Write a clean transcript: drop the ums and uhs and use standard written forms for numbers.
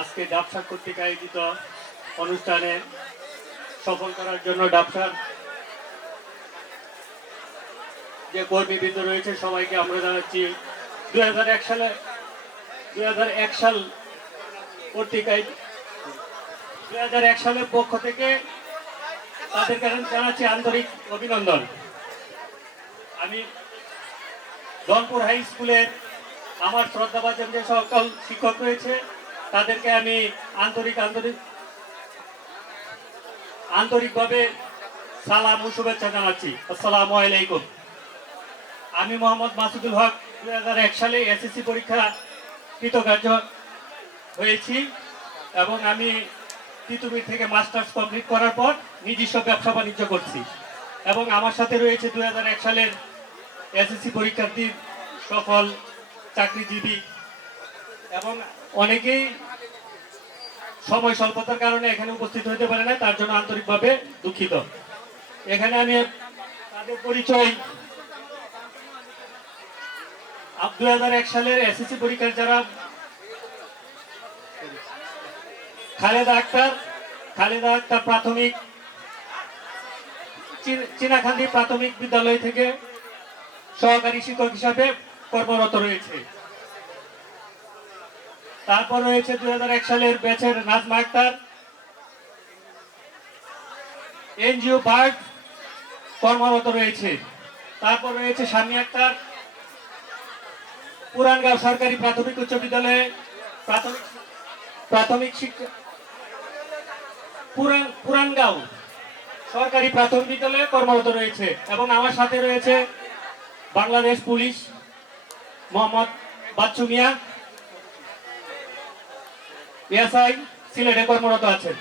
আজকে ডাবসা কর্তৃক আয়োজিত অনুষ্ঠানে সফল করার জন্য ডাবসার যে কর্মীবৃন্দ রয়েছে সবাইকে আমরা জানাচ্ছি 2001 সাল কর্তৃক 2001 সালের পক্ষ থেকে তাদেরকে জানাচ্ছি আন্তরিক অভিনন্দন। আমি রংপুর হাই স্কুলের আমার শ্রদ্ধাভাজন যে সকল শিক্ষক রয়েছে তাদেরকে আমি আন্তরিকভাবে সালাম ও শুভেচ্ছা জানাচ্ছি। আসসালামু আলাইকুম। আমি মোহাম্মদ মাসুদুল হক 2001 সালে এসএসসি পরীক্ষা কৃতকার্য হয়েছি এবং আমি তিতুমির থেকে মাস্টার্স কমপ্লিট করার পর নিজস্ব ব্যবসা বাণিজ্য করছি এবং আমার সাথে রয়েছে 2001 সালের এসএসসি পরীক্ষার্থী সফল চাকরিজীবী এবং অনেকেই সময় স্বল্পতার কারণে এখানে উপস্থিত হতে পারে না, তার জন্য আন্তরিকভাবে দুঃখিত। এখানে আমি তাদের পরিচয় 2001 সালের এসএসসি পরীক্ষার যারা খালেদা আক্তার প্রাথমিক চীনাখান্দি প্রাথমিক বিদ্যালয় থেকে সহকারী শিক্ষক হিসাবে কর্মরত রয়েছে। তারপর রয়েছে 2001 সালের ব্যাচের নাজমা আক্তার এনজিও বার্ড কর্মরত রয়েছে। তারপর রয়েছে শামী আক্তার পুরানগাঁও সরকারি প্রাথমিক উচ্চ বিদ্যালয়ে প্রাথমিক শিক্ষা পুরানগাঁও সরকারি প্রাথমিক বিদ্যালয়ে কর্মরত রয়েছে এবং আমার সাথে রয়েছে বাংলাদেশ পুলিশ মোহাম্মদ বাচ্চু মিয়া এসআই সিলেটে কর্মরত আছেন।